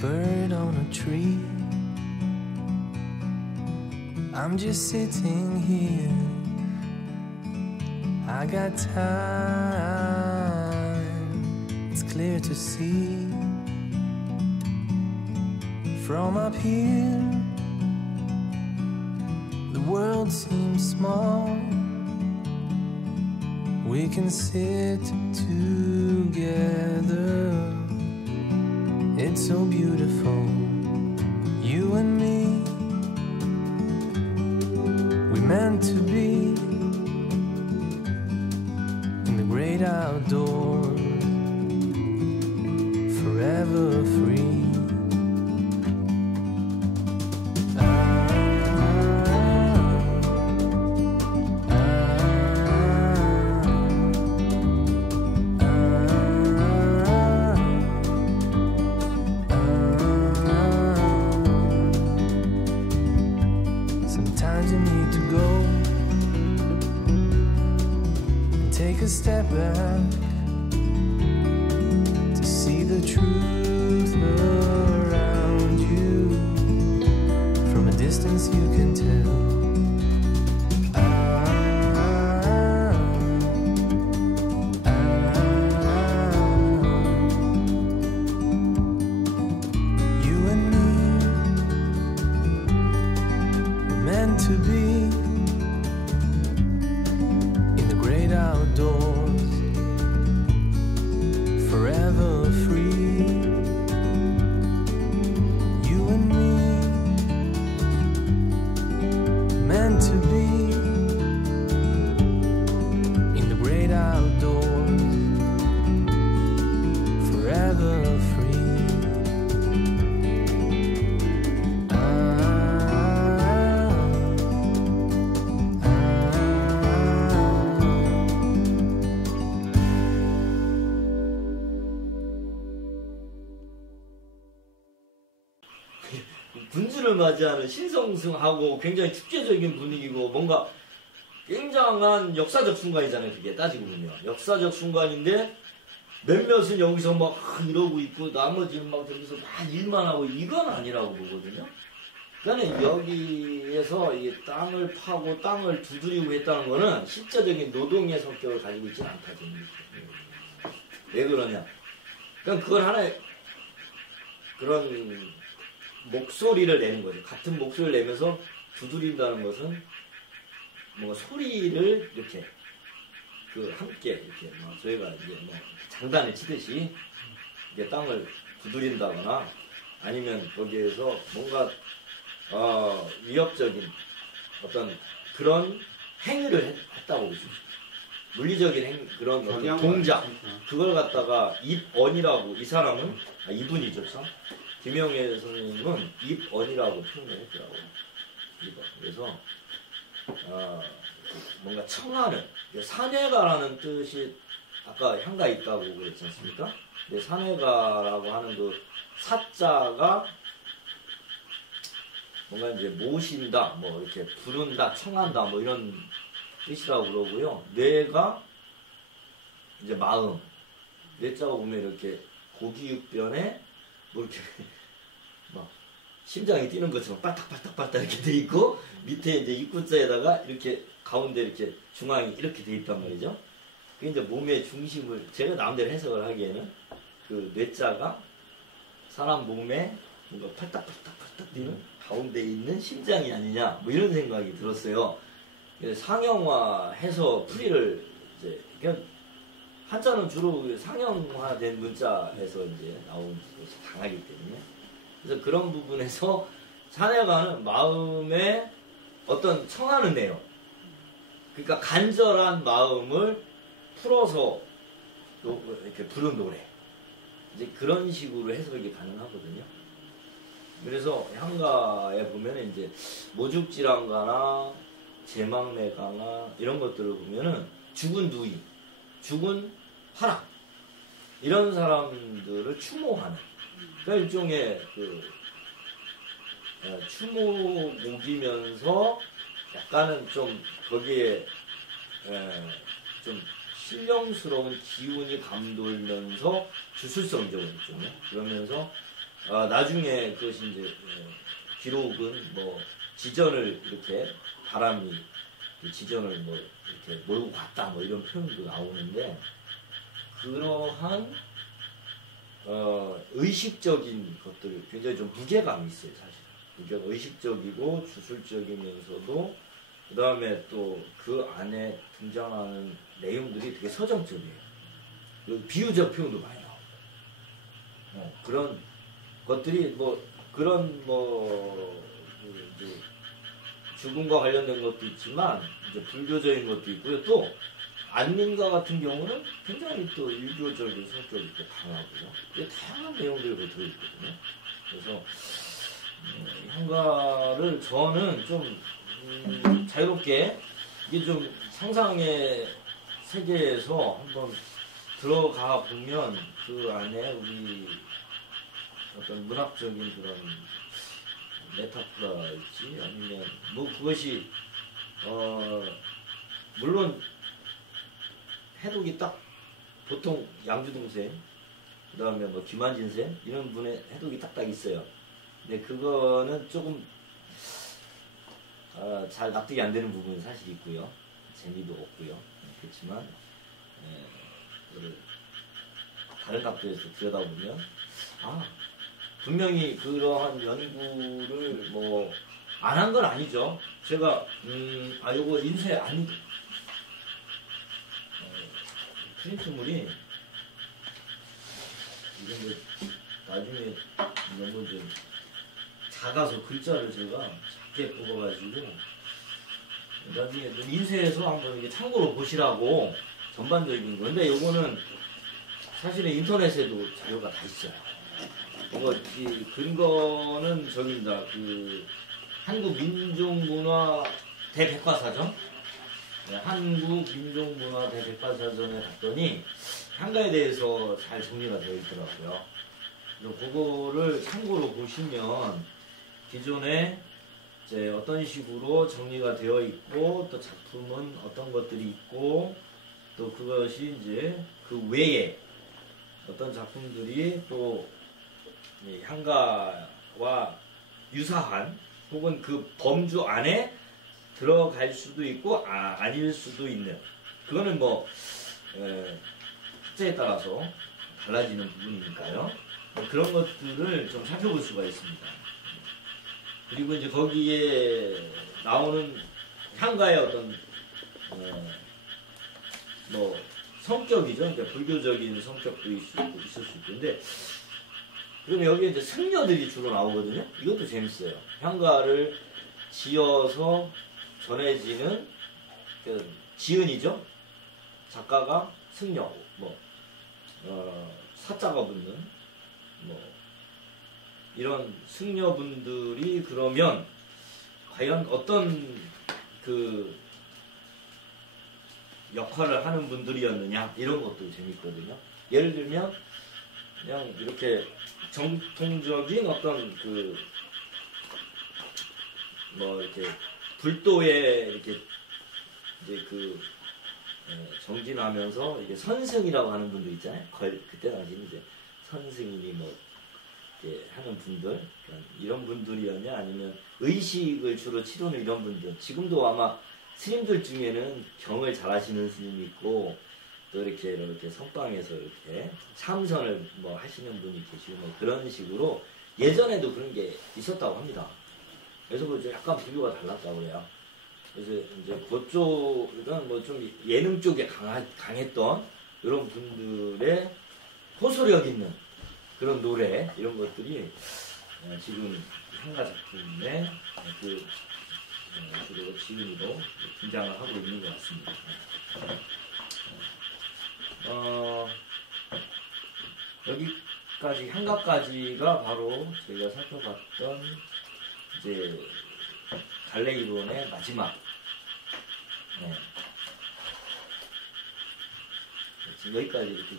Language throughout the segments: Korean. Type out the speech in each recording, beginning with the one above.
bird on a tree. I'm just sitting here. I got time. It's clear to see. From up here, the world seems small. We can sit together. It's so beautiful, you and me. We meant to be in the great outdoors, forever free. Step back to see the truth around you. From a distance you can tell. You and me were meant to be in the great outdoors, forever free. You and me, meant to be in the great outdoors, forever free. 군주를 맞이하는 신성승하고 굉장히 축제적인 분위기고 뭔가 굉장한 역사적 순간이잖아요. 그게 따지고 보면 역사적 순간인데 몇몇은 여기서 막 이러고 있고 나머지는 막 저기서 막 일만 하고 이건 아니라고 보거든요. 그러니까 여기에서 이 땅을 파고 땅을 두드리고 했다는 거는 실제적인 노동의 성격을 가지고 있지는 않다. 왜 그러냐? 그러니까 그건 하나의 그런 목소리를 내는 거죠. 같은 목소리를 내면서 두드린다는 것은 뭔가 소리를 이렇게 함께 이렇게 저희가 이제 장단을 치듯이 이게 땅을 두드린다거나 아니면 거기에서 뭔가 위협적인 어떤 그런 행위를 했다고 보시죠. 물리적인 그런 어떤 동작 그걸 갖다가 입언이라고 이 사람은 이분이죠 참. 김영애 선생님은 입언이라고 표현을 했더라고요. 입언. 그래서 뭔가 청하는 사내가라는 뜻이 아까 향가 있다고 그랬지 않습니까? 근데 사내가라고 하는 그 사자가 뭔가 이제 모신다, 뭐 이렇게 부른다, 청한다, 뭐 이런 뜻이라고 그러고요. 뇌가 이제 마음. 뇌자가 보면 이렇게 고기육변에 뭐 이렇게 막 심장이 뛰는 것처럼 빠딱빠딱빠딱 이렇게 돼 있고 밑에 이제 입구자에다가 이렇게 가운데 이렇게 중앙이 이렇게 돼 있단 말이죠. 그게 이제 몸의 중심을 제가 마음대로 해석을 하기에는 그 뇌자가 사람 몸에 뭔가 팔딱팔딱팔딱 뛰는 가운데 있는 심장이 아니냐 뭐 이런 생각이 들었어요. 상형화해서 풀이를 이제 그냥 한자는 주로 상형화된 문자에서 이제 나온 것이 강하기 때문에 그래서 그런 부분에서 사내가는 마음에 어떤 청하는 내용 그러니까 간절한 마음을 풀어서 이렇게 부른 노래 이제 그런 식으로 해석이 가능하거든요. 그래서 향가에 보면은 이제 모죽질환가나 제망내가나 이런 것들을 보면은 죽은 누이, 죽은 파랑 이런 사람들을 추모하는 그러니까 일종의 그 추모곡이면서 약간은 좀 거기에 좀 신령스러운 기운이 감돌면서 주술성적인 좀 그러면서 나중에 그것이 이제 기록은 뭐 지전을 이렇게 바람이 지전을 뭐 이렇게 몰고 갔다 뭐 이런 표현도 나오는데 그러한 의식적인 것들 굉장히 좀 무게감이 있어요 사실. 그러니까 의식적이고 주술적이면서도 그 다음에 또 그 안에 등장하는 내용들이 되게 서정적이에요. 비유적 표현도 많이 나오고 그런 것들이 뭐 그런 뭐 이제 죽음과 관련된 것도 있지만 이제 불교적인 것도 있고요. 또 안민가 같은 경우는 굉장히 또 일교적인 성격이 또 강하고요. 이게 다양한 내용들이 거기 들어있거든요. 그래서 향가를 저는 좀 자유롭게 이게 좀 상상의 세계에서 한번 들어가 보면 그 안에 우리 어떤 문학적인 그런 메타포라일지 아니면 뭐 그것이 물론 해독이 딱 보통 양주동생 그 다음에 뭐 김한진생 이런 분의 해독이 딱딱 있어요. 근데 그거는 조금 잘 납득이 안 되는 부분이 사실 있고요. 재미도 없고요. 그렇지만 다른 각도에서 들여다보면 분명히 그러한 연구를 뭐 안 한 건 아니죠. 제가 요거 인쇄 안 프린트물이 이런 게 나중에 너무 좀 작아서 글자를 제가 작게 뽑아가지고 나중에 인쇄해서 한번 이게 참고로 보시라고 전반적인 거. 근데 요거는 사실은 인터넷에도 자료가 다 있어요. 이거 이 근거는 저기입니다. 그 한국민족문화 대백과사전. 한국민족문화 대백과사전에 갔더니 향가에 대해서 잘 정리가 되어 있더라고요. 그래서 그거를 참고로 보시면 기존에 이제 어떤 식으로 정리가 되어 있고 또 작품은 어떤 것들이 있고 또 그것이 이제 그 외에 어떤 작품들이 또 향가와 유사한 혹은 그 범주 안에 들어갈 수도 있고 아닐 수도 있는 그거는 뭐 학자에 따라서 달라지는 부분이니까요. 그런 것들을 좀 살펴볼 수가 있습니다. 그리고 이제 거기에 나오는 향가의 어떤 뭐 성격이죠. 그러니까 불교적인 성격도 있을 수 있고. 근데 그러면 여기에 이제 승려들이 주로 나오거든요. 이것도 재밌어요. 향가를 지어서 전해지는 그 지은이죠. 작가가 승려, 뭐 사자가 붙는 뭐 이런 승려분들이 그러면 과연 어떤 그 역할을 하는 분들이었느냐 이런 것도 재밌거든요. 예를 들면 그냥 이렇게 정통적인 어떤 그 뭐 이렇게 불도에 이렇게 이제 그 정진하면서 이게 선승이라고 하는 분도 있잖아요. 그때 당시는 이제 선승이니 뭐 이렇게 하는 분들 이런 분들이었냐 아니면 의식을 주로 치르는 이런 분들 지금도 아마 스님들 중에는 경을 잘하시는 스님이 있고 또 이렇게 선방에서 이렇게 참선을 뭐 하시는 분이 계시고 뭐 그런 식으로 예전에도 그런 게 있었다고 합니다. 그래서 뭐 약간 비교가 달랐다고 해요. 그래서 이제 그쪽은 뭐 좀 예능 쪽에 강했던 이런 분들의 호소력 있는 그런 노래 이런 것들이 지금 향가 작품에 그 주로 지은이로 등장을 하고 있는 것 같습니다. 여기까지 향가까지가 바로 저희가 살펴봤던 이제 갈레이론의 마지막 지금 여기까지 이렇게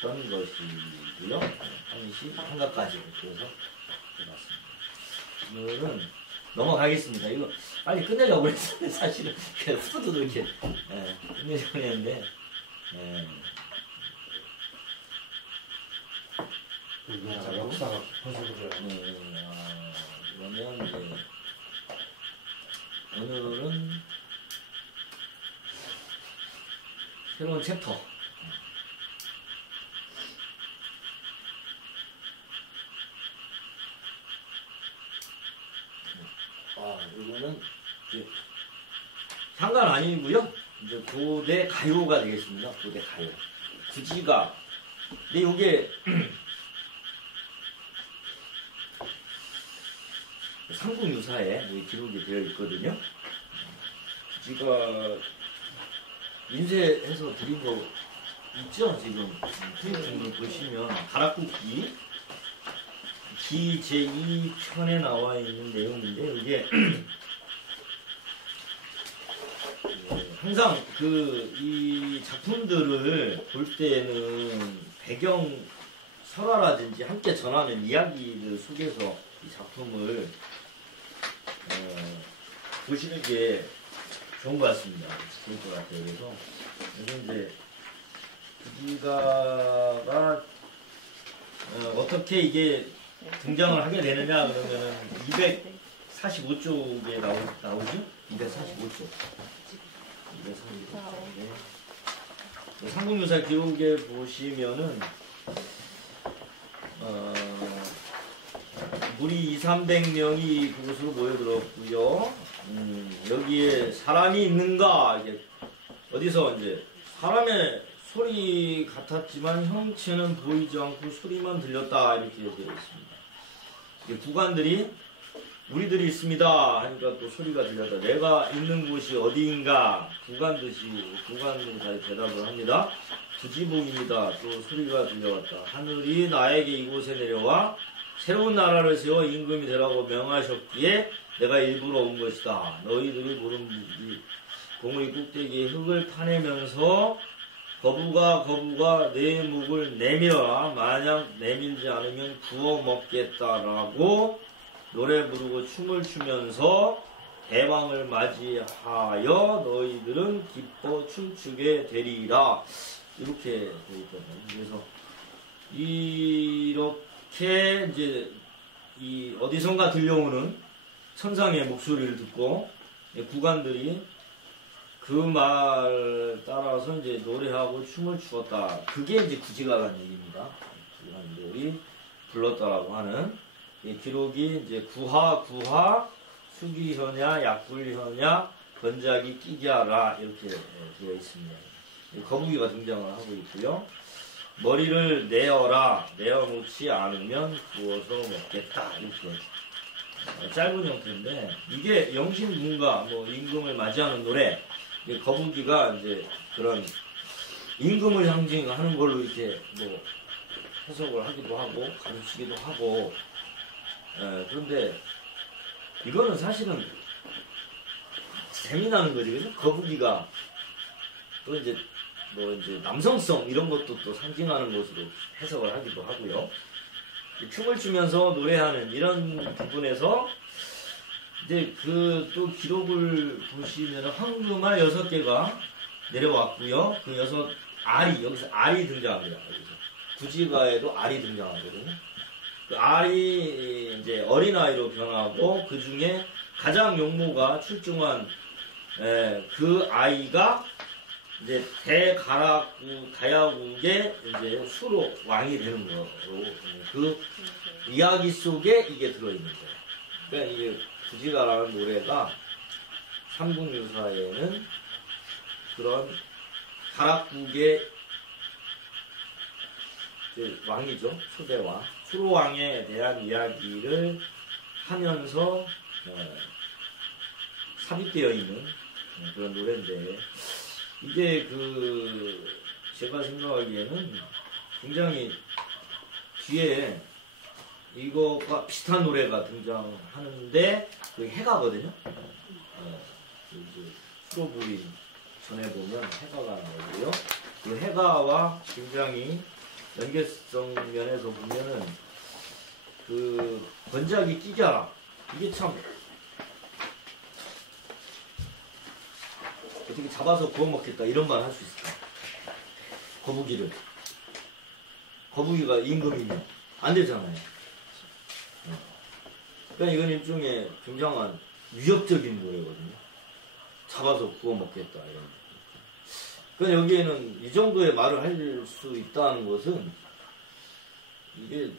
살펴봤던 것이고요. 한시 향가까지 그래서 해봤습니다. 오늘은 넘어가겠습니다. 이거 빨리 끝내려고 했는데 사실은 후두도 이렇게 끝내려고 했는데 우리나라 역사가 깊어서 그래요. 그러면 이제 오늘은 새로운 챕터. 이거는 이제 상관 아니고요. 이제 고대 가요가 되겠습니다. 고대 가요. 구지가. 근데 이게 삼국유사에 기록이 되어 있거든요. 구지가 인쇄해서 드린 거 있죠? 지금 프린팅을 보시면 가락국기 기 제2편에 나와 있는 내용인데 이게 항상 이 작품들을 볼 때는 배경 설화라든지 함께 전하는 이야기를 속에서 이 작품을 보시는 게 좋은 것 같습니다. 좋을 것 같아요. 그래서 이제 구지가가 어떻게 이게 등장을 하게 되느냐 그러면은 245쪽에 나오죠? 245쪽. 245쪽. 삼국유사 기록에 보시면은 무리 200~300명이 그곳으로 모여들었고요. 여기에 사람이 있는가? 이게 어디서 이제 사람의 소리 같았지만 형체는 보이지 않고 소리만 들렸다 이렇게 되어 있습니다. 구관들이 우리들이 있습니다 하니까 또 소리가 들렸다. 내가 있는 곳이 어디인가? 구관들이 잘 대답을 합니다. 구지봉입니다. 또 소리가 들려왔다. 하늘이 나에게 이곳에 내려와 새로운 나라를 세워 임금이 되라고 명하셨기에 내가 일부러 온 것이다. 너희들이 모른 공의 꼭대기에 흙을 파내면서 거부가 내 목을 내밀어라. 만약 내밀지 않으면 구워 먹겠다라고 노래 부르고 춤을 추면서 대왕을 맞이하여 너희들은 기뻐 춤추게 되리라. 이렇게 되어 있거든요. 그래서 이렇게 이제 어디선가 들려오는 천상의 목소리를 듣고 구관들이 그 말 따라서 이제 노래하고 춤을 추었다. 그게 이제 구지가라는 얘기입니다. 구관들이 불렀다라고 하는 기록이 이제 구하, 수기현야, 약불현야, 건작이 끼기하라 이렇게 되어 있습니다. 거북이가 등장을 하고 있고요. 머리를 내어라, 내어놓지 않으면 구워서 먹겠다 이렇게 짧은 형태인데 이게 영신군가 임금을 맞이하는 노래. 거북이가 이제 그런 임금을 상징하는 걸로 이렇게 해석을 하기도 하고 가르치기도 하고. 그런데 이거는 사실은 재미나는 거지, 그죠? 거북이가 또 이제 남성성 이런 것도 또 상징하는 것으로 해석을 하기도 하고요. 춤을 추면서 노래하는 이런 부분에서 이제 또 기록을 보시면 황금알 6개가 내려왔고요. 그 6알이 여기서 알이 등장합니다. 여기서 구지가에도 알이 등장하거든요. 그 알이 이제 어린아이로 변하고 그 중에 가장 용모가 출중한 그 아이가 이제 가야국의 이제 수로 왕이 되는 거로 그 이야기 속에 이게 들어있는 거예요. 그러니까 이게 구지가라는 노래가 삼국유사에는 그런 가락국의 왕이죠. 초대왕. 수로왕에 대한 이야기를 하면서 삽입되어 있는 그런 노래인데 이게 제가 생각하기에는 굉장히 뒤에 이거가 비슷한 노래가 등장하는데 여기 해가거든요. 수로부인 전에 보면 해가가 나오고요. 그 해가와 굉장히 연계성 면에서 보면은 건작이 끼겨라. 이게 참 어떻게 잡아서 구워 먹겠다 이런 말 할 수 있을까? 거북이가 임금이면 안 되잖아요. 그러니까 이건 일종의 굉장한 위협적인 노래거든요. 잡아서 구워 먹겠다 이런. 그러니까 여기에는 이 정도의 말을 할 수 있다는 것은 이게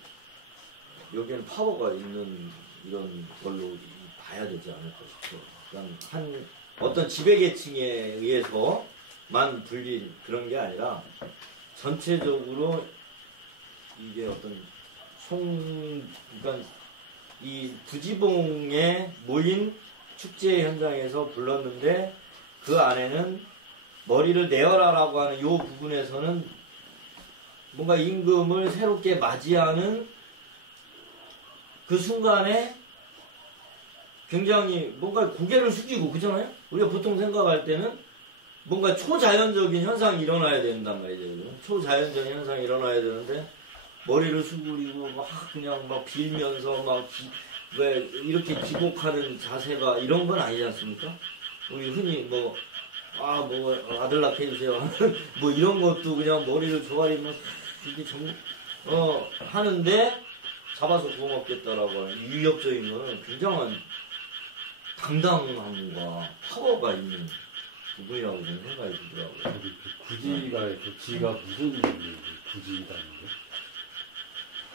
여기에는 파워가 있는 이런 걸로 봐야 되지 않을까 싶어요. 그러니까 한 어떤 지배계층에 의해서만 불린 그런 게 아니라 전체적으로 이게 어떤 그러니까 이 부지봉에 모인 축제 현장에서 불렀는데 그 안에는 머리를 내어라라고 하는 이 부분에서는 뭔가 임금을 새롭게 맞이하는 그 순간에 굉장히 뭔가 고개를 숙이고 그잖아요? 우리가 보통 생각할 때는 뭔가 초자연적인 현상이 일어나야 된단 말이죠. 초자연적인 현상이 일어나야 되는데 머리를 숙이고 막 그냥 막 빌면서 막 왜 이렇게 기복하는 자세가 이런 건 아니지 않습니까? 우리 흔히 뭐 아들 낳게 해주세요 뭐 이런 것도 그냥 머리를 조아리면 이렇게 하는데 잡아서 구워 먹겠다라고 하는 위협적인 거는 굉장한 당당함과 파워가 있는 부분이라고 저는 생각이 들더라고요. 구지가 이렇게 지가 무슨 의미예요? 구지라는 게?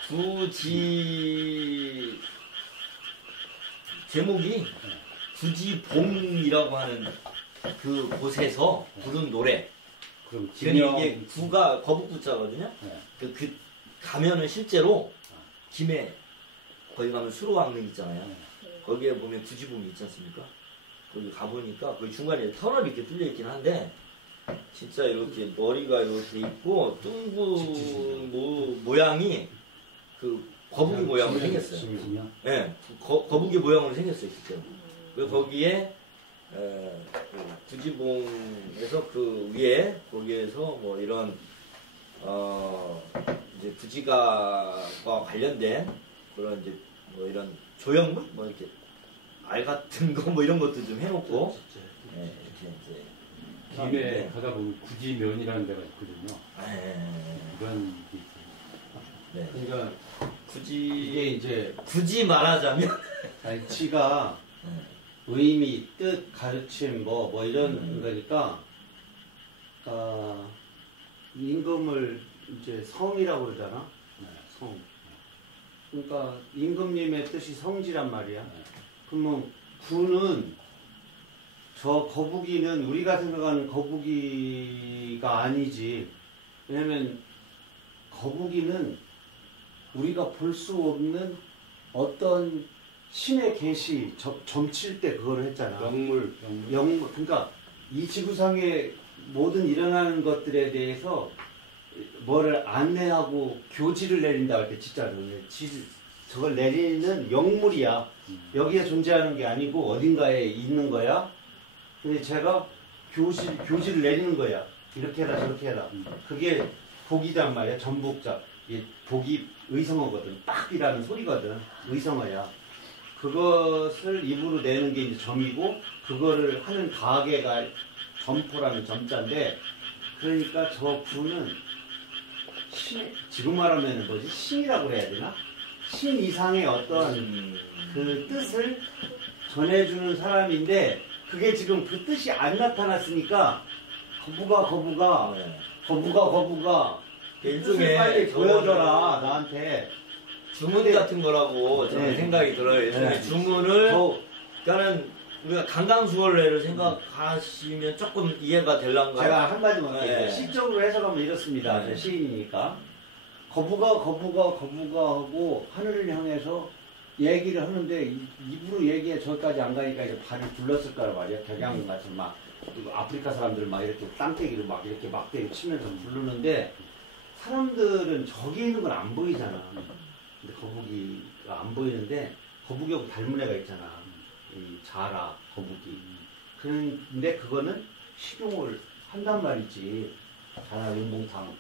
구지 제목이 구지봉이라고 하는 그 곳에서 부른 노래. 그럼 그러니까 이게 구가 거북구자거든요. 네. 그 가면은 실제로 김해 거기 가면 수로왕릉 있잖아요. 거기에 보면 구지봉이 있지 않습니까? 거기 가보니까 거기 중간에 터널이 이렇게 뚫려 있긴 한데 진짜 이렇게 머리가 이렇게 있고 둥근 모양이 그 거북이 모양으로 생겼어요. 예, 네, 거북이 모양으로 생겼어요, 실제로. 그리고 거기에 그 구지봉에서 그 위에 거기에서 뭐 이런 이제 구지가와 관련된 그런 이제 뭐 이런 조형물 뭐 이렇게 알 같은 거 뭐 이런 것도 좀 해놓고 예, 이렇게 이제 김에 가다 보면 구지면이라는 데가 있거든요. 예, 이런 게 있어요. 네. 그러니까 이게 이제 굳이 말하자면 지가 의미, 뜻, 가르침 뭐 이런 거니까 임금을 이제 성이라고 그러잖아. 성. 그러니까 임금님의 뜻이 성지란 말이야. 그러면 구는 저 거북이는 우리가 생각하는 거북이가 아니지. 왜냐면 거북이는 우리가 볼 수 없는 어떤 신의 계시 점칠 때 그걸 했잖아. 영물. 그러니까 이 지구상의 모든 일어나는 것들에 대해서 뭐를 안내하고 교지를 내린다 할 때 진짜로 저걸 내리는 영물이야. 여기에 존재하는 게 아니고 어딘가에 있는 거야. 근데 제가 교지를 내리는 거야. 이렇게 해라 저렇게 해라. 그게 복이란 말이야. 전복자. 복이 의성어거든. 빡이라는 소리거든. 의성어야. 그것을 입으로 내는 게 이제 점이고 그거를 하는 가게가 점포라는 점자인데 그러니까 저 구는 지금 말하면 뭐지? 신이라고 그래야 되나? 신 이상의 어떤 그 뜻을 전해주는 사람인데 그게 지금 그 뜻이 안 나타났으니까 거부가 일종의 빨리 보여줘라 나한테 주문 같은 거라고 저는 생각이 들어요. 일종의 주문을 그러니까는 우리가 강강수월래를 생각하시면 조금 이해가 될란가요? 제가 한마디만 할게요. 네. 시적으로 해석하면 이렇습니다. 네. 시인이니까 거부가 하고 하늘을 향해서 얘기를 하는데 입으로 얘기해 저기까지 안 가니까 이제 발을 굴렀을 거란 말이야. 격양 같은 막 아프리카 사람들 막 이렇게 땅떼기를 막 이렇게 막대기 치면서 부르는데 사람들은 저기 있는 건 안 보이잖아. 근데 거북이가 안 보이는데 거북이하고 닮은 애가 있잖아. 이 자라 거북이. 그런데 그거는 식용을 한단 말이지. 자라 용봉탕.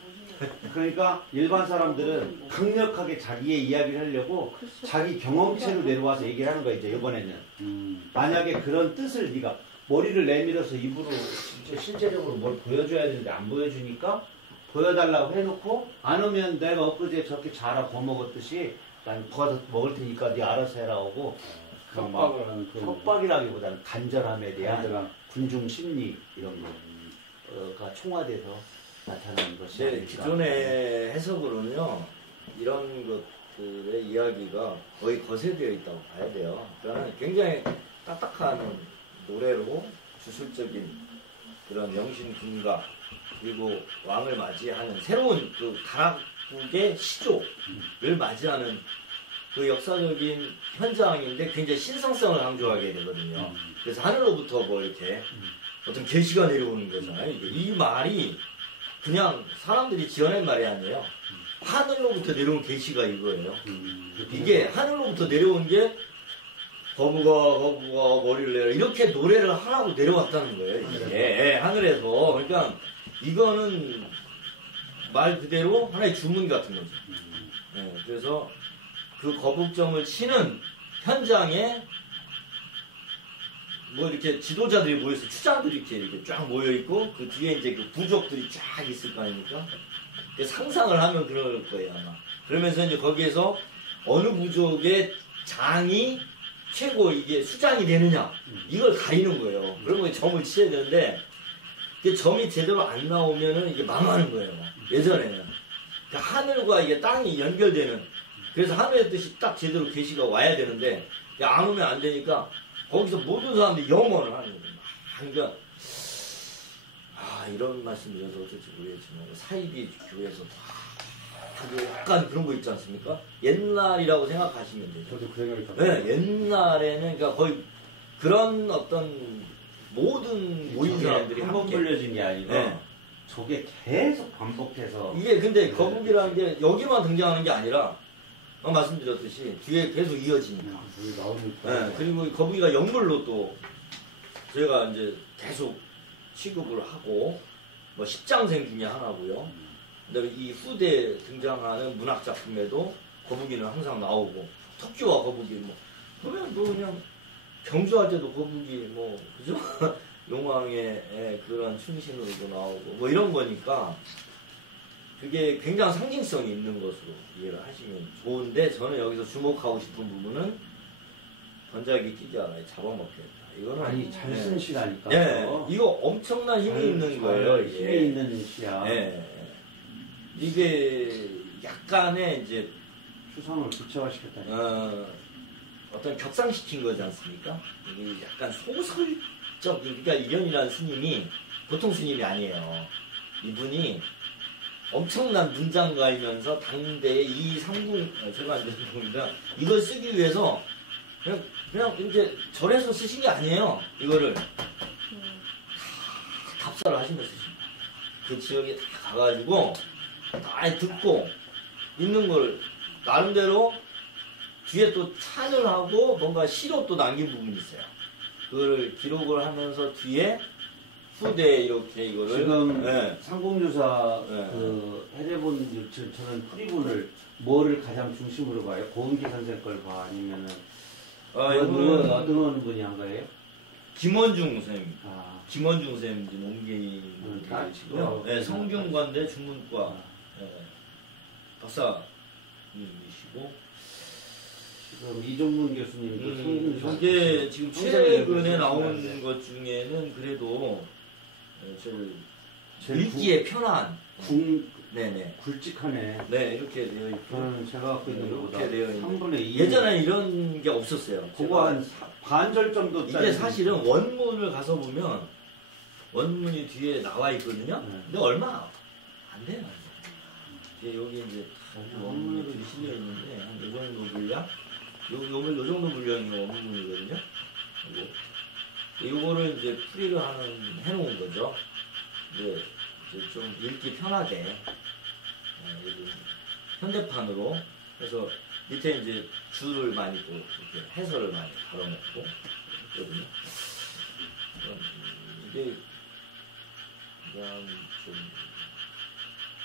그러니까 일반 사람들은 강력하게 자기의 이야기를 하려고 자기 경험치로 내려와서 얘기를 하는 거야 이제 이번에는. 만약에 그런 뜻을 네가 머리를 내밀어서 입으로 실제적으로 뭘 보여줘야 되는데 안 보여주니까 보여달라고 해놓고 안 오면 내가 엊그제 저렇게 자라 거먹었듯이 난 더 먹을 테니까 네 알아서 해라 하고 협박을 하는 그런 협박이라기보다는 간절함에 대한 간절함. 군중 심리 이런 거가 총화돼서 나타나는 것이 네, 아닐까. 기존의 해석으로는요, 이런 것들의 이야기가 거의 거세되어 있다고 봐야 돼요. 그러니까 굉장히 딱딱한 노래로 주술적인 그런 영신 군가, 그리고 왕을 맞이하는 새로운 그 가락국의 시조를 맞이하는 그 역사적인 현장인데 굉장히 신성성을 강조하게 되거든요. 그래서 하늘로부터 뭐 이렇게 어떤 계시가 내려오는 거잖아요. 이 말이 그냥 사람들이 지어낸 말이 아니에요. 하늘로부터 내려온 계시가 이거예요. 이게 하늘로부터 내려온 게 거부가 머리를 내려 이렇게 노래를 하라고 내려왔다는 거예요. 이게 하늘에서. 그러니까 이거는 말 그대로 하나의 주문 같은 거죠. 네, 그래서 그 거북점을 치는 현장에 뭐 이렇게 지도자들이 모여서 추장들이 이렇게 쫙 모여 있고 그 뒤에 이제 그 부족들이 쫙 있을 거 아닙니까? 상상을 하면 그럴 거예요 아마. 그러면서 이제 거기에서 어느 부족의 장이 최고 이게 수장이 되느냐 이걸 가리는 거예요. 그러면 점을 치어야 되는데 그 점이 제대로 안 나오면은 이게 망하는 거예요. 예전에는 그러니까 하늘과 이게 땅이 연결되는. 그래서 하늘의 뜻이 딱 제대로 계시가 와야 되는데 안 오면 안 되니까 거기서 모든 사람들이 영원을 하는 거예요. 그러니까 이런 말씀 드려서 어떨지 모르겠지만 사이비 교회에서 약간 그런 거 있지 않습니까? 옛날이라고 생각하시면 되죠. 저도 그 생각이 들어요. 네, 옛날에는 그러니까 거의 그런 어떤 모든 모인 사람들이 한번 함께 불려진 게 아니고 네. 저게 계속 반복해서 이게 근데 거북이라는 게 여기만 등장하는 게 아니라 말씀드렸듯이 뒤에 계속 이어지니까. 여기 나오니까. 네, 그리고 거북이가 영물로 또 저희가 이제 계속 취급을 하고 뭐 십장생 중에 하나고요. 그다음에 이 후대에 등장하는 문학 작품에도 거북이는 항상 나오고 토끼와 거북이 뭐 그러면 뭐 그냥 경주할 때도 거북이 뭐 그죠? 용왕의 그런 충신으로도 나오고 뭐 이런 거니까 그게 굉장히 상징성이 있는 것으로 이해를 하시면 좋은데 저는 여기서 주목하고 싶은 부분은 전자기 끼지 않아요. 잡아먹겠다. 이거는 아니 잘 쓴 시라니까. 네, 이거 엄청난 힘이 있는 거예요. 이게. 힘이 있는 시야. 네. 이게 약간의 이제 추상을 구체화시켰다. 어떤 격상시킨 거지 않습니까? 이게 약간 소설적, 그러니까 이련이라는 스님이 보통 스님이 아니에요. 이분이 엄청난 문장가이면서 당대의 이 상궁, 제가 이제 봅니다. 이걸 쓰기 위해서 그냥 이렇게 절에서 쓰신 게 아니에요. 이거를 다 답사를 하시면서 쓰십니다. 그 지역에 다 가가지고 다 듣고 있는 걸 나름대로 뒤에 또 찬을 하고 뭔가 시로 또 남긴 부분이 있어요. 그걸 기록을 하면서 뒤에 후대에 이렇게 이거를 지금 네. 상공유사 네. 그 해대본 저는 프리본을 뭐를 가장 중심으로 봐요? 고은기 선생 걸 봐? 아니면은 이거는 어떤 분이 한 거예요? 김원중 선생님. 아, 김원중 선생님 지금 옮기는 분이시고요. 네, 성균관대 중문과 박사님이시고 지금 이종문 교수님도 상공유사. 이게 지금 최근에 나온 네. 것 중에는 그래도 제일 읽기에 편한 네네 굵직하네. 네 이렇게 되어 있고 저는 제가 갖고 있는 것보다 이렇게 되어 있는 3분의 2. 예전에는 이런 게 없었어요. 그거 한 반절 정도. 이게 사실은 원문을 가서 보면 원문이 뒤에 나와 있거든요. 네. 근데 얼마 안 돼요. 이게 여기 이제 원문이 둘이 실려 있는데 한 요 정도 분량, 요 정도 분량이 원문이거든요. 요거를 이제 풀이를 해놓은 거죠. 이제 좀 읽기 편하게 여기 현대판으로 해서 밑에 이제 줄을 많이 또 이렇게 해설을 많이 달아놓고 있거든요. 이게 그냥 좀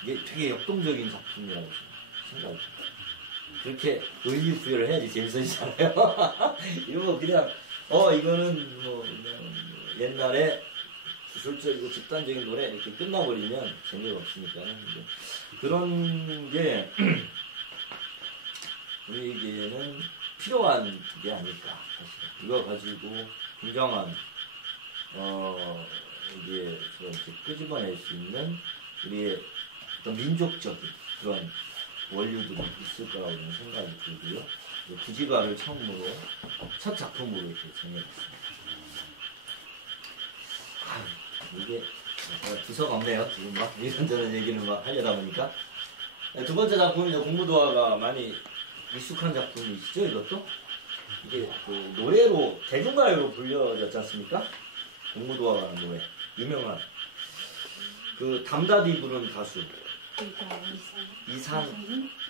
이게 되게 역동적인 작품이라고 생각합니다. 그렇게 의미 부여를 해야지 재밌어지잖아요. 이거 그냥 이거는 뭐 그냥 옛날에 기술적이고 집단적인 노래 이렇게 끝나버리면 재미가 없으니까 그런 게 우리에게는 필요한 게 아닐까 사실. 이거 가지고 굉장한 이게 좀 이렇게 끄집어낼 수 있는 우리의 어떤 민족적인 그런 원류들이 있을 거라고 저는 생각이 들고요. 부지가를 처음으로 첫 작품으로 이렇게 정해봤습니다. 이게 두서가 없네요. 지금 막 이런저런 얘기를 막 하려다 보니까. 두 번째 작품은 이제 공무도화가 많이 익숙한 작품이시죠, 이것도? 이게 그 노래로, 대중가요로 불려졌지 않습니까? 공무도화라는 노래. 유명한. 그 담다디 부른 가수.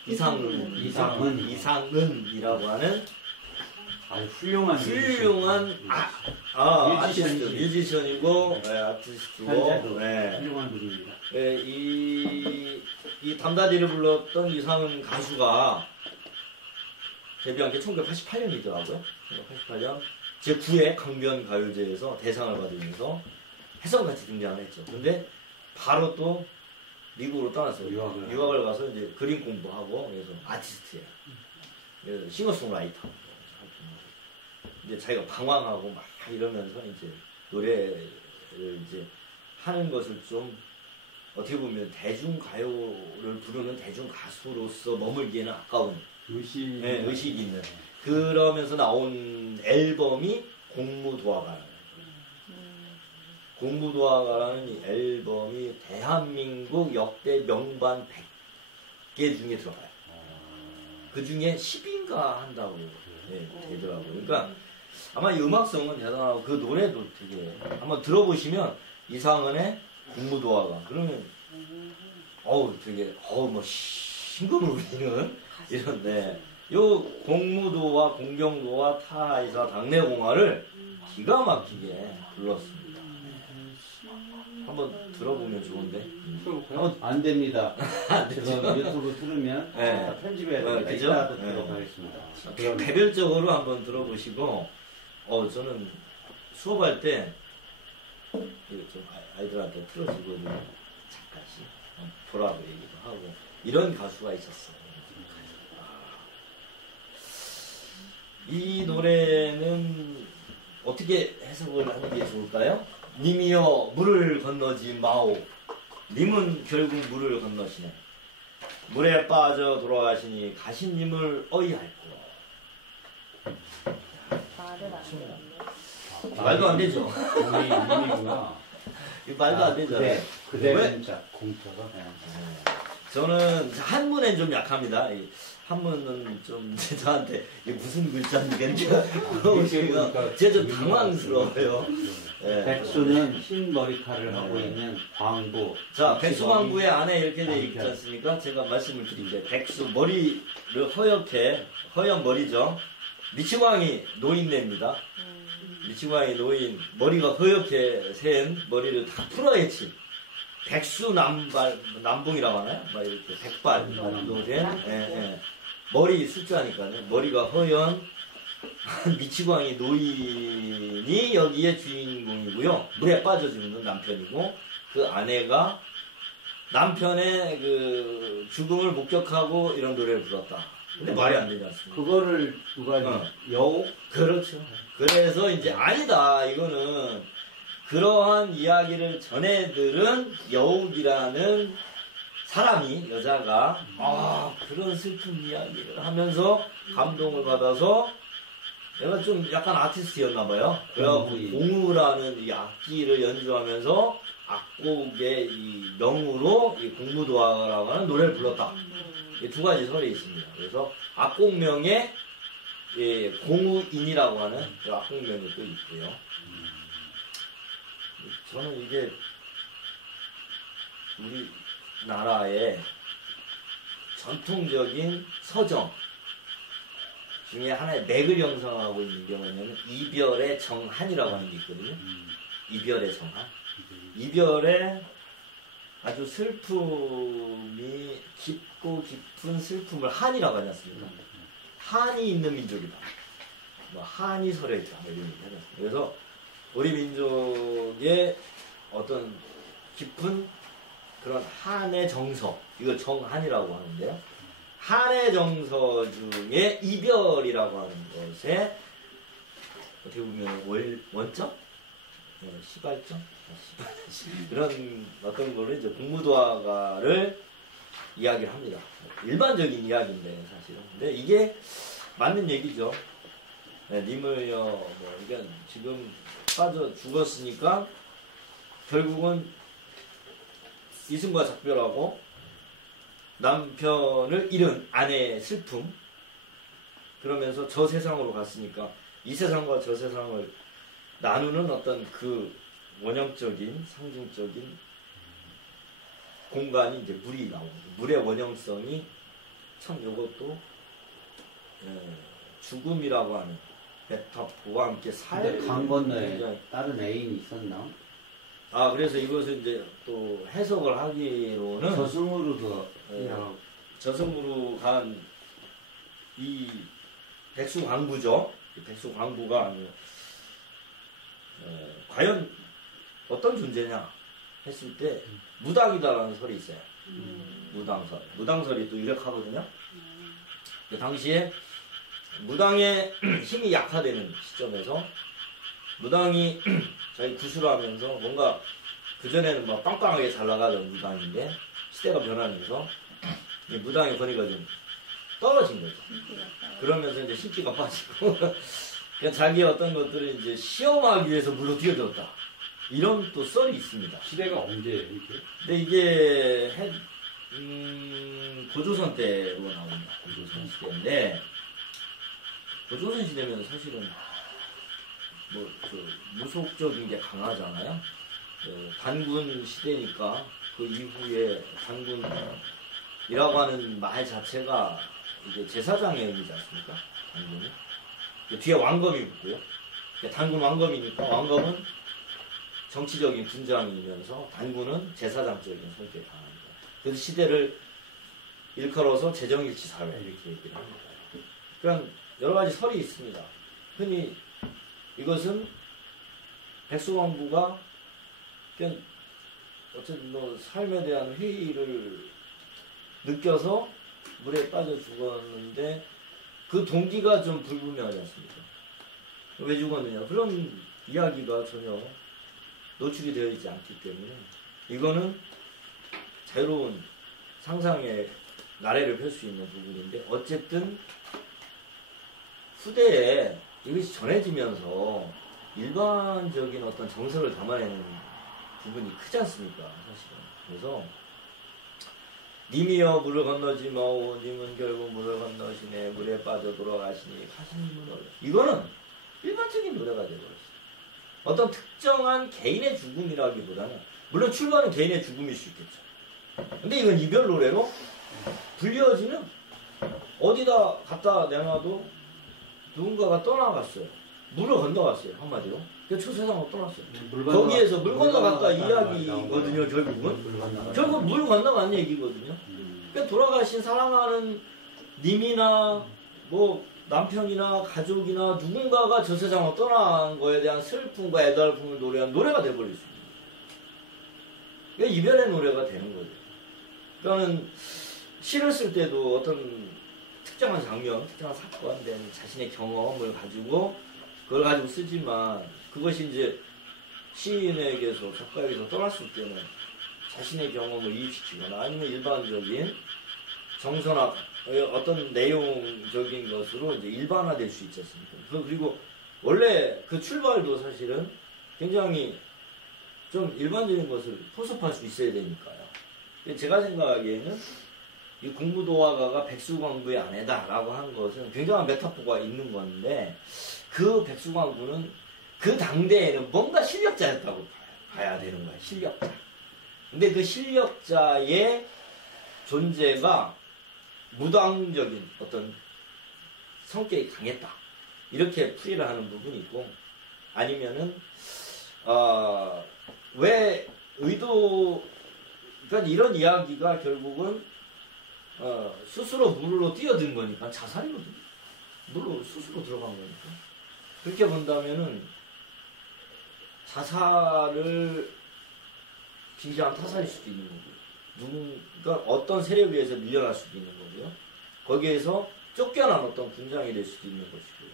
이상은이라고 하는 아주 훌륭한 뮤지션이고 아티스트고 훌륭한 분입니다. 이 담다디를 불렀던 이상은 가수가 데뷔한 게 1988년이더라고요. 1988년 제9회 강변 가요제에서 대상을 받으면서 혜성같이 등장을 했죠. 근데 바로 또 미국으로 떠났어요. 유학을 가서 이제 그림 공부하고 그래서 아티스트예요. 그래서 싱어송라이터. 이제 자기가 방황하고 막 이러면서 이제 노래를 이제 하는 것을 좀 어떻게 보면 대중가요를 부르는 대중가수로서 머물기에는 아까운 의식이 있는 그러면서 나온 앨범이 공무도화가라는 이 앨범이 대한민국 역대 명반 100개 중에 들어가요. 그 중에 10인가 한다고 되더라고요. 그러니까 아마 이 음악성은 대단하고 그 노래도 되게 한번 들어보시면 이상은의 공무도화가 그러면 되게 뭐 심금을 울리는 이런데 요 공무도와 공경도와 타이사 당내공화를 기가 막히게 불렀습니다. 한번 들어보면 좋은데. 안 됩니다. 제가 유튜브 들으면 편집해야 됩니다. 이따도 들어가겠습니다. 개별적으로 한번 들어보시고 저는 수업할 때 좀 아이들한테 틀어주거든요. 잠깐씩 보라고 얘기도 하고 이런 가수가 있었어요. 이 노래는 어떻게 해석을 하는 게 좋을까요? 님이여 물을 건너지 마오. 님은 결국 물을 건너시네. 물에 빠져 돌아가시니 가신님을 어이할꼬. 말도 안 되죠. 말도 안 되잖아요. 그대는 공자가. 저는 한문엔 좀 약합니다. 한문은 좀 저한테 이게 무슨 글자인지 물어보시면 제가 좀 당황스러워요. 백수는 흰 머리카락을 하고 있는 광부. 자, 백수광부의 안에 이렇게 되어 있지 않습니까? 제가 말씀을 드리는데 백수 머리를 허연 머리죠. 미치광이 노인네입니다. 미치광이 노인 머리가 허옇게 센 머리를 다 풀어헤친 백수 남봉이라고 하나요? 막 이렇게 백발로 된 머리 숫자니까요. 머리가 허연 미치광이 노인이 여기에 주인공이고요. 물에 빠져 죽는 남편이고 그 아내가 남편의 그 죽음을 목격하고 이런 노래를 불렀다. 근데 말이 안 되지 않습니까? 그거를 누가 여우? 그렇죠. 그래서 이제 아니다. 이거는 그러한 이야기를 전해들은 여욱이라는 사람이 여자가 그런 슬픈 이야기를 하면서 감동을 받아서 내가 좀 약간 아티스트였나 봐요. 그래갖고 공우라는 이 악기를 연주하면서 악곡의 이 명으로 이 공무도화라고 하는 노래를 불렀다. 이 두 가지 설이 있습니다. 그래서 악곡명에 공우인이라고 하는 그 악곡명이 또 있고요. 저는 이게 우리나라의 전통적인 서정 중에 하나의 맥을 형성하고 있는 게 뭐냐면 이별의 정한이라고 하는 게 있거든요. 이별의 정한. 이별의 아주 슬픔이 깊고 깊은 슬픔을 한이라고 하지 않습니까? 한이 있는 민족이다. 한이 서려 있다. 이런 얘기 하죠. 그래서 우리 민족의 어떤 깊은 그런 한의 정서, 이걸 정한이라고 하는데요. 한의 정서 중에 이별이라고 하는 것에 어떻게 보면 원점? 시발점? 그런 어떤 거를 이제 공무도화가를 이야기를 합니다. 일반적인 이야기인데 사실은. 근데 이게 맞는 얘기죠. 네, 님을요, 뭐, 이게 지금 빠져 죽었으니까 결국은 이승과 작별하고 남편을 잃은 아내의 슬픔, 그러면서 저 세상으로 갔으니까 이 세상과 저 세상을 나누는 어떤 그 원형적인 상징적인 공간이 이제 물이 나오고, 물의 원형성이 참 이것도 죽음이라고 하는 메타포와 함께 근데 강 건너에 다른 애인이 있었나? 아, 그래서 이것을 이제 또 해석을 하기로는 저승으로도 그냥 저승으로 간 이 백수광부죠. 이 백수광부가 과연 어떤 존재냐 했을 때 무당이다라는 설이 있어요. 무당설. 무당설이 또 유력하거든요. 그 당시에 무당의 힘이 약화되는 시점에서 무당이 자기 구술을 하면서 뭔가 그전에는 막 빵빵하게 잘 나가던 무당인데 시대가 변하면서 이 무당의 거리가 좀 떨어진 거죠. 그러면서 이제 신기가 빠지고 그러니까 자기의 어떤 것들을 이제 시험하기 위해서 물로 뛰어들었다. 이런 또 썰이 있습니다. 시대가 언제예요, 이게? 근데 이게 고조선 때로 나옵니다. 고조선 시대인데 고조선 시대면 사실은 뭐 무속적인 게 강하잖아요. 단군 시대니까 그 이후에 단군이라고 하는 말 자체가 이제 제사장의 의미지 않습니까? 단군이. 뒤에 왕검이 붙고요. 단군 왕검이니까 왕검은 정치적인 군장이면서 단군은 제사장적인 성격이 강합니다. 그래서 시대를 일컬어서 재정일치 사회 이렇게 얘기를 합니다. 그러니까 여러 가지 설이 있습니다. 흔히 이것은 백수광부가 어쨌든 뭐 삶에 대한 회의를 느껴서 물에 빠져 죽었는데 그 동기가 좀 불분명하지 않습니까? 왜 죽었느냐 그런 이야기가 전혀 노출이 되어 있지 않기 때문에 이거는 자유로운 상상의 나래를 펼 수 있는 부분인데 어쨌든 후대에 이것이 전해지면서 일반적인 어떤 정서를 담아내는 부분이 크지 않습니까? 사실은. 그래서 님이여 물을 건너지 마오 님은 결국 물을 건너시네 물에 빠져 돌아가시니 가시는 노래. 이거는 일반적인 노래가 되어버렸어요. 어떤 특정한 개인의 죽음이라기보다는 물론 출발은 개인의 죽음일 수 있겠죠. 근데 이건 이별 노래로 불려지는 어디다 갖다 내놔도 누군가가 떠나갔어요. 물을 건너갔어요. 한마디로. 그 초세상으로 떠났어요. 거기에서 물 건너갔다 이야기거든요. 결국은. 결국 물 건너간 얘기거든요. 그러니까 돌아가신 사랑하는 님이나 뭐 남편이나 가족이나 누군가가 저 세상으로 떠난 거에 대한 슬픔과 애달픔을 노래한 노래가 돼버릴 수 있는 거예요. 그러니까 이별의 노래가 되는 거죠. 그러니까는 시를 쓸 때도 어떤 특정한 장면, 특정한 사건 된 자신의 경험을 가지고 그걸 가지고 쓰지만 그것이 이제 시인에게서 작가에게서 떠났을 때는 자신의 경험을 이입시키거나 아니면 일반적인 정서나 어떤 내용적인 것으로 이제 일반화될 수 있지 않습니까? 그리고 원래 그 출발도 사실은 굉장히 좀 일반적인 것을 포섭할 수 있어야 되니까요. 제가 생각하기에는 이 공무도화가가 백수광부의 아내다라고 한 것은 굉장한 메타포가 있는 건데 그 백수광부는 그 당대에는 뭔가 실력자였다고 봐야 되는 거예요. 실력자. 근데 그 실력자의 존재가 무당적인 어떤 성격이 강했다. 이렇게 풀이를 하는 부분이 있고 아니면은 왜 그러니까 이런 이야기가 결국은 스스로 물로 뛰어든 거니까 자살이거든요. 물로 스스로 들어간 거니까. 그렇게 본다면은 자살을 빙자한 타살일 수도 있는 거고요. 누군가 어떤 세력에 의해서 밀려날 수도 있는 거고요. 거기에서 쫓겨난 어떤 군장이 될 수도 있는 것이고요.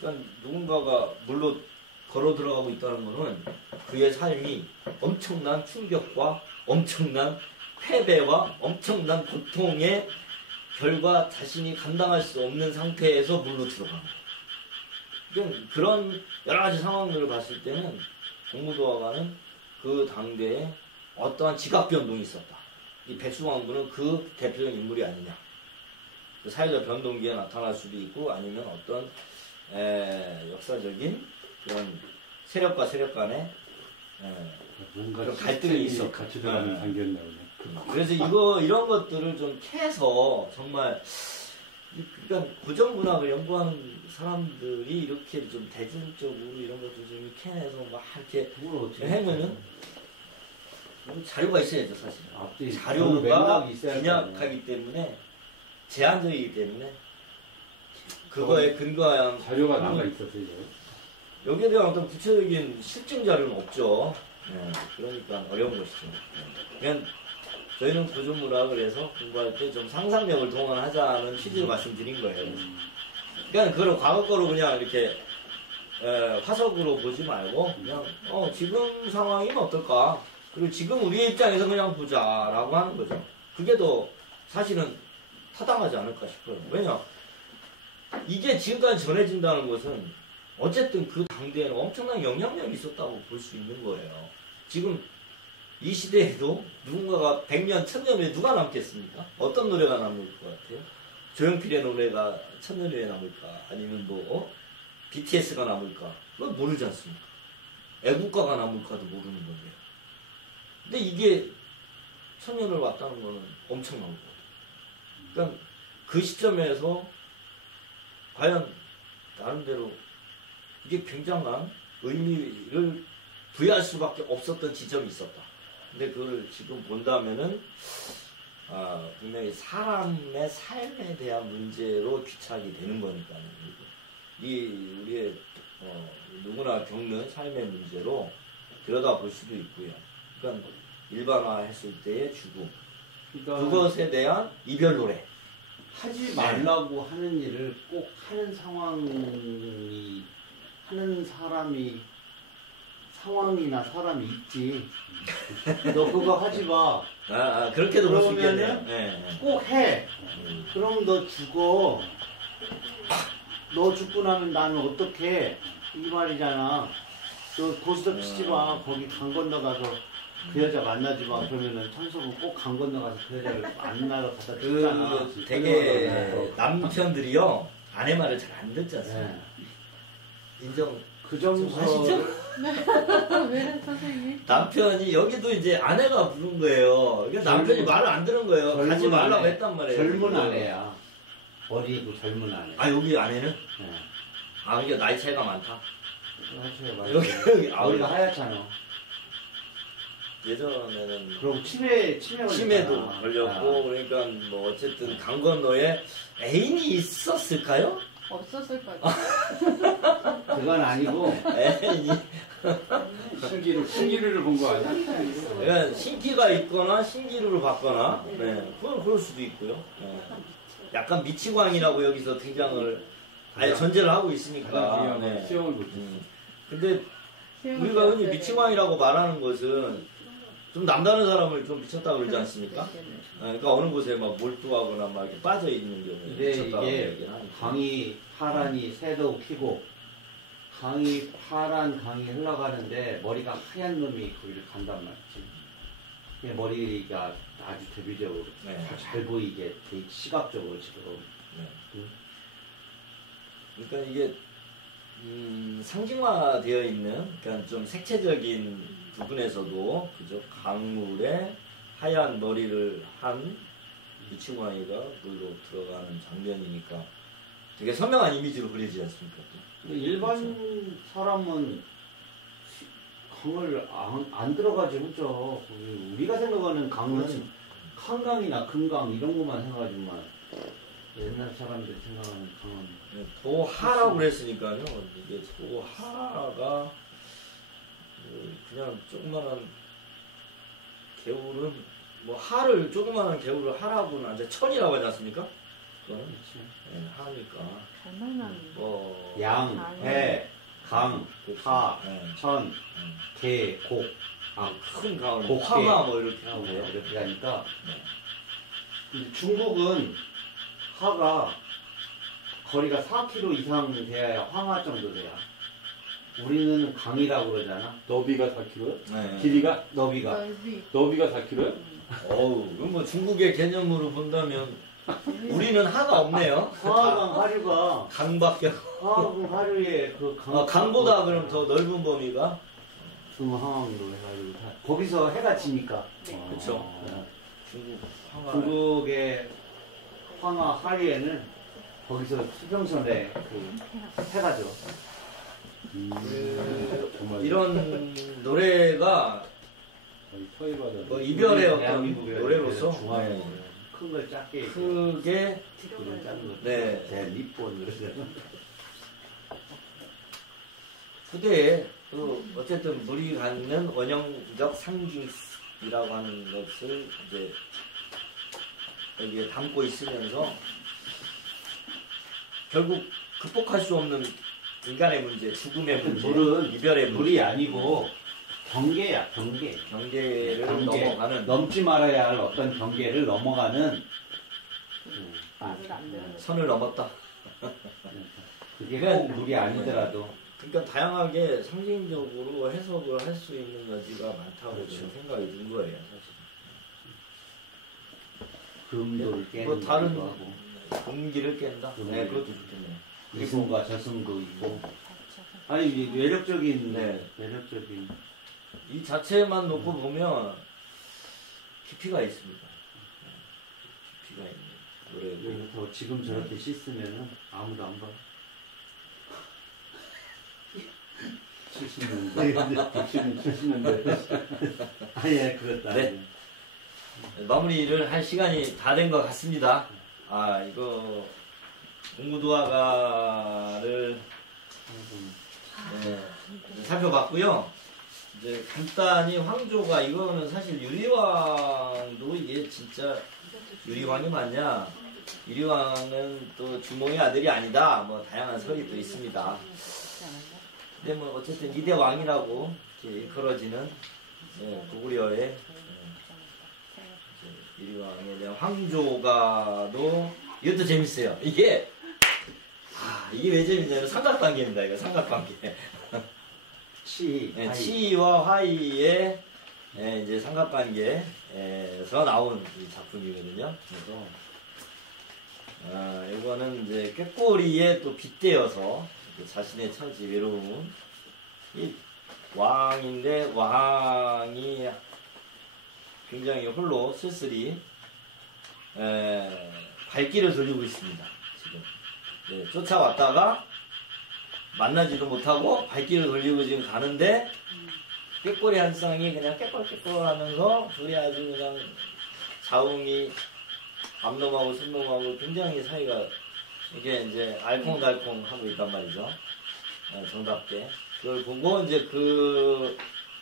그러니까 누군가가 물로 걸어 들어가고 있다는 것은 그의 삶이 엄청난 충격과 엄청난 패배와 엄청난 고통의 결과 자신이 감당할 수 없는 상태에서 물로 들어가는 거예요. 그런 여러 가지 상황들을 봤을 때는 공무도화가는 그 당대에 어떠한 지각 변동이 있었다. 이 백수왕군은 그 대표적인 인물이 아니냐. 그 사회적 변동기에 나타날 수도 있고 아니면 어떤 역사적인 그런 세력과 세력 간의 뭔가 그런 갈등이 있어. 같이 들어가는 관계였나 보네. 그래서 이런 것들을 좀 캐서 정말 그러니까 고전문학을 연구하는 사람들이 이렇게 좀 대중적으로 이런 것들 좀 캐내서 막 이렇게 하면은 자료가 있어야죠 사실. 자료가 빈약하기 때문에 제한적이기 때문에 그거에 근거한 자료가 남아 있었어요. 여기에 대한 어떤 구체적인 실증 자료는 없죠. 그러니까 어려운 것이죠. 그냥 저희는 고전문학을 해서 공부할 때 좀 상상력을 동원하자는 취지로 말씀드린 거예요. 그러니까 그걸 과거 거로 그냥 이렇게 화석으로 보지 말고 그냥 지금 상황이면 어떨까? 그리고 지금 우리의 입장에서 그냥 보자라고 하는 거죠. 그게 더 사실은 타당하지 않을까 싶어요. 왜냐? 이게 지금까지 전해진다는 것은 어쨌든 그 당대에는 엄청난 영향력이 있었다고 볼 수 있는 거예요. 지금 이 시대에도 누군가가 100년, 1000년 후에 누가 남겠습니까? 어떤 노래가 남을 것 같아요? 조용필의 노래가 1000년 후에 남을까? 아니면 BTS가 남을까? 그건 모르지 않습니까? 애국가가 남을까도 모르는 건데. 근데 이게 1000년을 왔다는 거는 엄청난 거예요. 그러니까 그 시점에서 과연 나름대로 이게 굉장한 의미를 부여할 수밖에 없었던 지점이 있었다. 근데 그걸 지금 본다면은 분명히 사람의 삶에 대한 문제로 귀착이 되는 거니까요. 이 우리의 누구나 겪는 삶의 문제로 들여다볼 수도 있고요. 그러니까 일반화했을 때의 죽음, 그러니까 그것에 대한 이별 노래. 하지 말라고 하는 일을 꼭 하는 상황이나 사람이 있지. 너 그거 하지 마. 그렇게도 볼 수 있겠네요. 꼭 해. 그럼 너 죽어. 너 죽고 나면 나는 어떡해. 이 말이잖아. 너 고스톱 치지 마. 거기 강 건너가서 그 여자 만나지 마. 그러면은 천석은 꼭 강 건너가서 그 여자를 만나러 가다 죽잖아. 되게 남편들이요. 아내 말을 잘 안 듣지 않습니까? 인정. 그 정도 하시죠? 왜 선생님? 남편이 여기도 이제 아내가 부른 거예요. 그러니까 남편이 말을 안 들은 거예요. 가지 말라고 했단 말이에요. 젊은 아내야. 어리고 젊은 아내. 여기 아내는? 네. 그러니까 나이 차이가 많다. 여기 여기가 하얗잖아. 예전에는 그럼 치매도 걸렸고 그러니까 어쨌든 강 건너에 애인이 있었을까요? 없었을 것 같아요. 그건 아니고 애인이 신기루를 본 거 아니야? 그러니까 신기가 있거나 신기루를 받거나 그건 그럴 수도 있고요. 약간 미치광이라고 여기서 등장을 아예 전제를 하고 있으니까. 수영을 못했어. 근데 우리가 흔히 미치광이라고 말하는 것은 좀 남다른 사람을 좀 미쳤다고 그러지 않습니까? 그러니까 어느 곳에 막 몰두하거나 막 이렇게 빠져 있는 경우에 근데 미쳤다고 이게 얘기를 하니까. 강이 파란이 새도 피고 강이 파란 강이 흘러가는데 머리가 하얀 놈이 거기를 간단 말이지. 머리가 아주 대비적으로 잘 보이게 되게 시각적으로 지금. 그러니까 이게 상징화되어 있는 그러니까 좀 색채적인 부분에서도 그저 강물에 하얀 머리를 한 미치광이가 물로 들어가는 장면이니까 되게 선명한 이미지로 그리지 않습니까? 일반 사람은 강을 안 들어가지 그죠? 우리가 생각하는 강은 한강이나 금강 이런 것만 생각하지만 옛날 사람들이 생각하는 강은 도하라고 그랬으니까요. 이게 도하가 그냥 조그만한 개울은 뭐 하를 조그마한 개울을 하라고는 이제 천이라고 하지 않습니까? 그거는 네, 하니까 장난하는 뭐 양, 해, 강, 하, 네. 천, 개, 곡. 큰 가을 곡개. 화마 뭐 이렇게 하고 이렇게 하니까 근데 중국은 하가 거리가 4km 이상 돼야 황하 정도 돼야. 우리는 강이라고 그러잖아. 너비가 4kg요? 네. 길이가? 너비가. 넓이 너비가 4kg요? 어우, 이건 뭐 중국의 개념으로 본다면 우리는 하가 없네요. 하강 하류가 강밖에. 하강 하류의 그 강. 강보다 그럼 더 넓은 범위가? 중항으로 해가지고 거기서 해가 지니까. 네. 그쵸. 어. 중국 황하. 중국의 황하 하류에는 거기서 수평선에 그 해가 져. 정말 이런 노래가 서해바다. 뭐 이별의 어떤 대한민국의 노래로서 중앙에 네. 큰 걸 작게 크게 그런 작은 거. 네. 대립본 그러잖아. 후대에 또 어쨌든 물이 갖는 원형적 상징이라고 하는 것을 이제 여기에 담고 있으면서 결국 극복할 수 없는 인간의 문제, 죽음의 문제, 물은 이별의 문제, 물이 아니고 경계야 경계. 경계를 경계. 넘어가는 넘지 말아야 할 어떤 경계를 넘어가는 말을 안 되는 선을 넘었다. 그게 꼭 물이 아니더라도 그러니까 다양하게 상징적으로 해석을 할 수 있는 여지가 많다고 지금 생각이 든 거예요, 사실. 금도를 깨는 뭐 다른 거기도 하고 공기를 깬다. 네, 그것도 좋겠네요. 이승과 저승도 있고 아니 이 매력적인 네. 매력적인 이 자체만 놓고 보면 깊이가 있습니다. 네, 깊이가 있는 노래고. 여기서 지금 저렇게 씻으면은 아무도 안 봐. 70년대, 60년, 70년대. 아예 그것도 네. 아니에요. 마무리를 할 시간이 다 된 것 같습니다. 아, 이거 공구두화가를 네, 살펴봤고요. 이제 간단히 황조가 이거는 사실 유리왕도 이게 진짜 유리왕이 맞냐? 유리왕은 또 주몽의 아들이 아니다. 뭐 다양한 설이 또 있습니다. 근데 뭐 어쨌든 이대 왕이라고 이렇게 일컬어지는 고구려의 유리왕에 대한 황조가도 이것도 재밌어요. 이게 왜 재밌냐면 삼각관계입니다. 이거 삼각관계. 치, 네, 하이. 치와 화이의 이제 삼각관계에서 나온 이 작품이거든요. 그래서 이거는 이제 꾀꼬리에 또 빗대어서 자신의 처지 외로움 이 왕인데 왕이 굉장히 홀로 쓸쓸히 발길을 돌리고 있습니다. 지금 네, 쫓아왔다가 만나지도 못하고 발길을 돌리고 지금 가는데 꾀꼬리 한 쌍이 그냥 깨꼴깨꼴 하면서 둘이 아주 그냥 자웅이 암놈하고 순놈하고 굉장히 사이가 이게 이제 알콩달콩 하고 있단 말이죠. 정답게. 그걸 보고 이제 그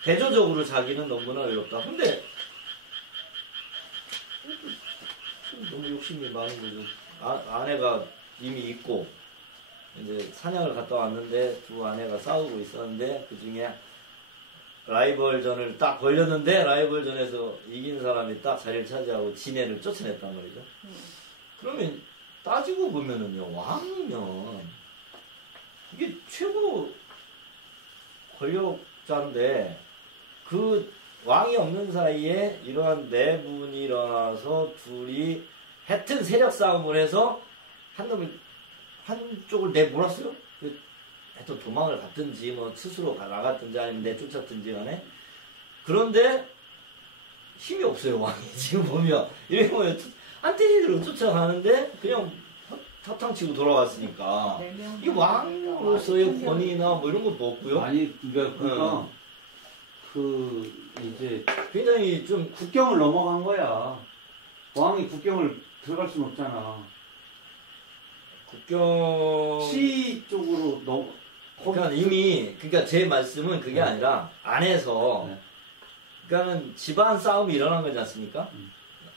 대조적으로 자기는 너무나 외롭다. 근데 너무 욕심이 많은 거죠. 아내가 이미 있고 이제 사냥을 갔다 왔는데 두 아내가 싸우고 있었는데 그 중에 라이벌전을 딱 벌렸는데 라이벌전에서 이긴 사람이 딱 자리를 차지하고 지네를 쫓아냈단 말이죠. 그러면 따지고 보면은요, 왕이면 이게 최고 권력자인데 그 왕이 없는 사이에 이러한 내분이 일어나서 둘이 하여튼 세력 싸움을 해서 한쪽을 내몰았어요. 하여튼 도망을 갔든지 뭐 스스로 나갔든지 아니면 내쫓았든지 간에 그런데 힘이 없어요. 왕이 지금 보면 이렇게 보면 안테니드로 쫓아가는데 그냥 탑탕치고 돌아왔으니까 이 왕으로서의 권위나 뭐 이런 것도 없고요. 아니 그러니까 그 이제 굉장히 좀 국경을 넘어간 거야. 왕이 국경을 들어갈 수는 없잖아. 국경 시 쪽으로 그러니까 이미 그러니까 제 말씀은 그게 네. 아니라 안에서 네. 그러니까는 집안 싸움이 일어난 거지 않습니까?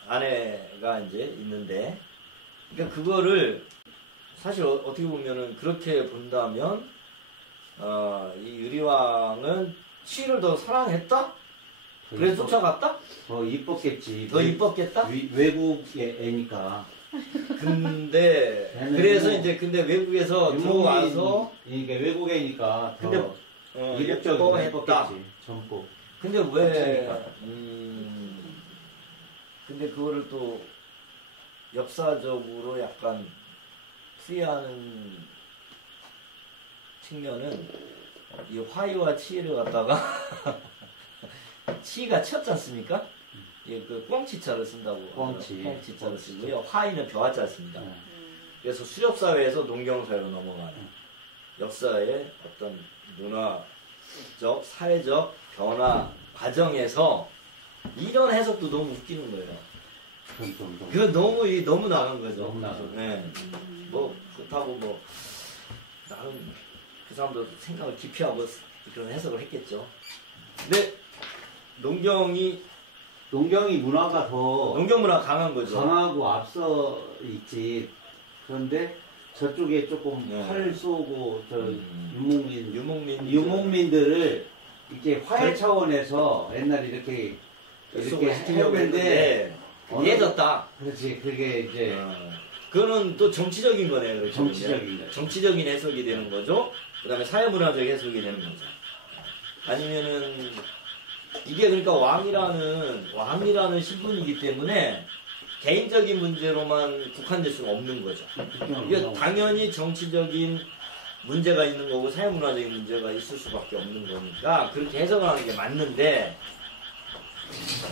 아내가 이제 있는데, 그러니까 그거를 사실 어떻게 보면은 그렇게 본다면 이 유리왕은 치를 더 사랑했다? 그래서 쫓아갔다? 더 이뻤겠지. 더 이뻤겠다? 외국의 애니까. 근데 걔는 그래서 뭐 이제 근데 외국에서 들어와서 이게 외국 애니까 근데 더 이국적으로 예뻤다. 예뻤겠지. 젊고. 근데 왜 근데 그거를 또 역사적으로 약간 풀이하는 측면은 이 화이와 치를 갖다가 치가 치였지 않습니까? 예, 그 꽁치자를 쓴다고. 꽁치자를 쓰고요. 화이는 벼자를 씁니다. 그래서 수렵사회에서 농경사회로 넘어가는 역사의 어떤 문화적, 사회적 변화 과정에서 이런 해석도 너무 웃기는 거예요. 그건 너무 나간 거죠. 너무 나간. 네. 뭐 그렇다고 뭐 나름 그 사람도 생각을 깊이 하고 그런 해석을 했겠죠. 근데 농경이 문화가 더 농경 문화가 강한 거죠. 강하고 앞서 있지. 그런데 저쪽에 조금 네. 활 쏘고 저 유목민들을 이렇게 화해 차원에서 옛날에 이렇게 했는데 이해졌다. 그렇지. 그게 이제 그거는 또 정치적인 거네요. 그렇죠? 정치적인 해석이 되는 거죠. 그 다음에 사회문화적 해석이 되는 거죠. 아니면은 이게 그러니까 왕이라는 신분이기 때문에 개인적인 문제로만 국한될 수는 없는 거죠. 이게 당연히 정치적인 문제가 있는 거고 사회문화적인 문제가 있을 수밖에 없는 거니까 그렇게 해석을 하는 게 맞는데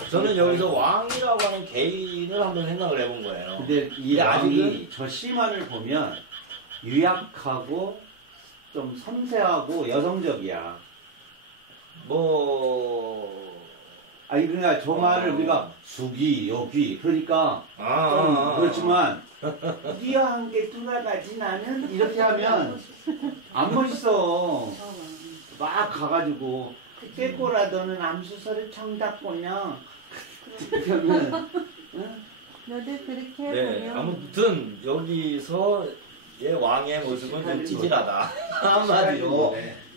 저는 여기서 왕이라고 하는 개인을 한번 생각을 해본 거예요. 근데 이 왕이 저 시만을 보면 유약하고 좀 섬세하고 여성적이야. 아니 그러니까 저 말을 우리가 수기, 여기 그러니까 좀 그렇지만 우리와 함께 돌아가지 나는 이렇게 하면 안 멋있어. 막 가가지고 깨꼬라더는 암수설을 청답보냐 그러면 너도 그렇게 네, 해보면 아무튼 여기서 왕의 모습은 좀 찌질하다 한마디로.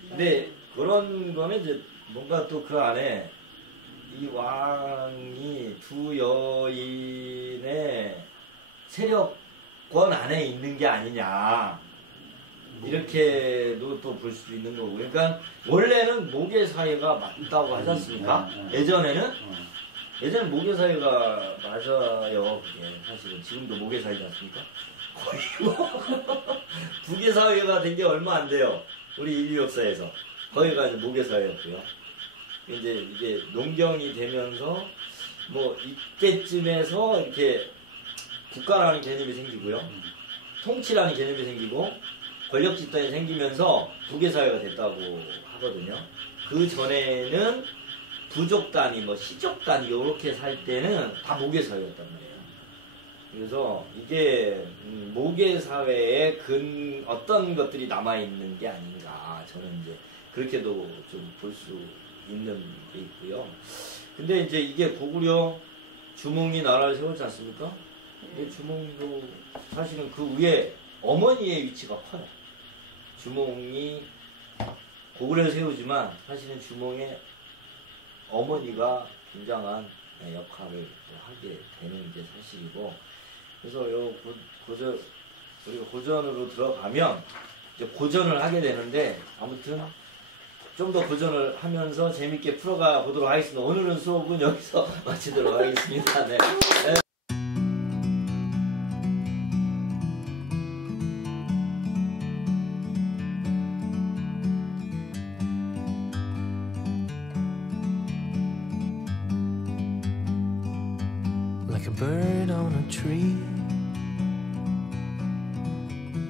근데 그런 거는 이제 뭔가 또 그 안에 이 왕이 두 여인의 세력권 안에 있는 게 아니냐 이렇게도 또 볼 수도 있는 거고. 그러니까 원래는 모계 사회가 맞다고 하지 않습니까? 예전에 모계 사회가 맞아요. 그게 사실은 지금도 모계 사회지 않습니까? 거의 뭐 부계 사회가 된 게 얼마 안 돼요. 우리 인류 역사에서 거기가 이제 모계 사회였고요. 이제 이게 농경이 되면서 뭐 이때쯤에서 이렇게 국가라는 개념이 생기고요. 통치라는 개념이 생기고 권력 집단이 생기면서 부계 사회가 됐다고 하거든요. 그 전에는 부족 단위, 뭐 시족 단위 이렇게 살 때는 다 모계 사회였단 말이에요. 그래서 이게 모계 사회에 어떤 것들이 남아 있는 게 아닌가 저는 이제 그렇게도 좀 볼 수 있는 게 있고요. 근데 이제 이게 고구려 주몽이 나라를 세웠지 않습니까? 이 주몽도 사실은 그 위에 어머니의 위치가 커요. 주몽이 고구려를 세우지만 사실은 주몽의 어머니가 굉장한 역할을 하게 되는 게 사실이고, 그래서 우리가 고전으로 들어가면 이제 고전을 하게 되는데, 아무튼 좀 더 고전을 하면서 재밌게 풀어가 보도록 하겠습니다. 오늘은 수업은 여기서 마치도록 하겠습니다. 네. Like a bird on a tree,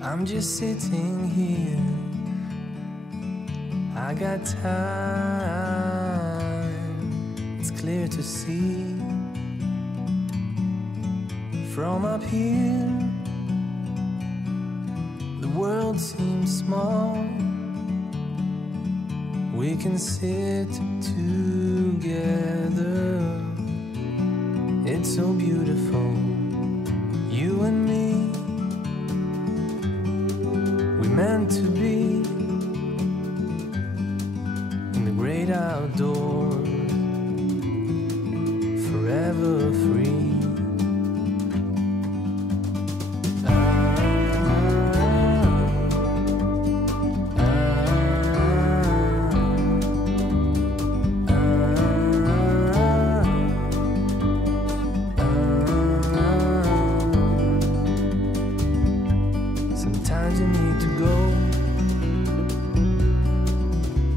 I'm just sitting here. I got time, it's clear to see. From up here, the world seems small. we can sit together. It's so beautiful, you and me. We meant to be in the great outdoors, forever free. Sometimes you need to go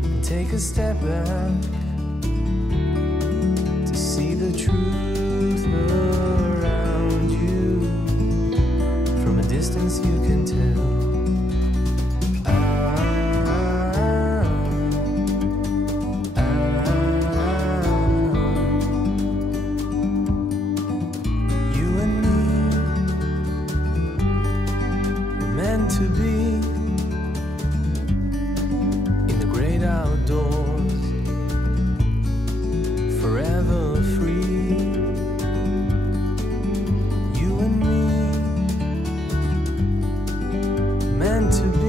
and take a step back to see the truth around you. From a distance you can tell. You and me were meant to be in the great outdoors, forever free. You and me meant to be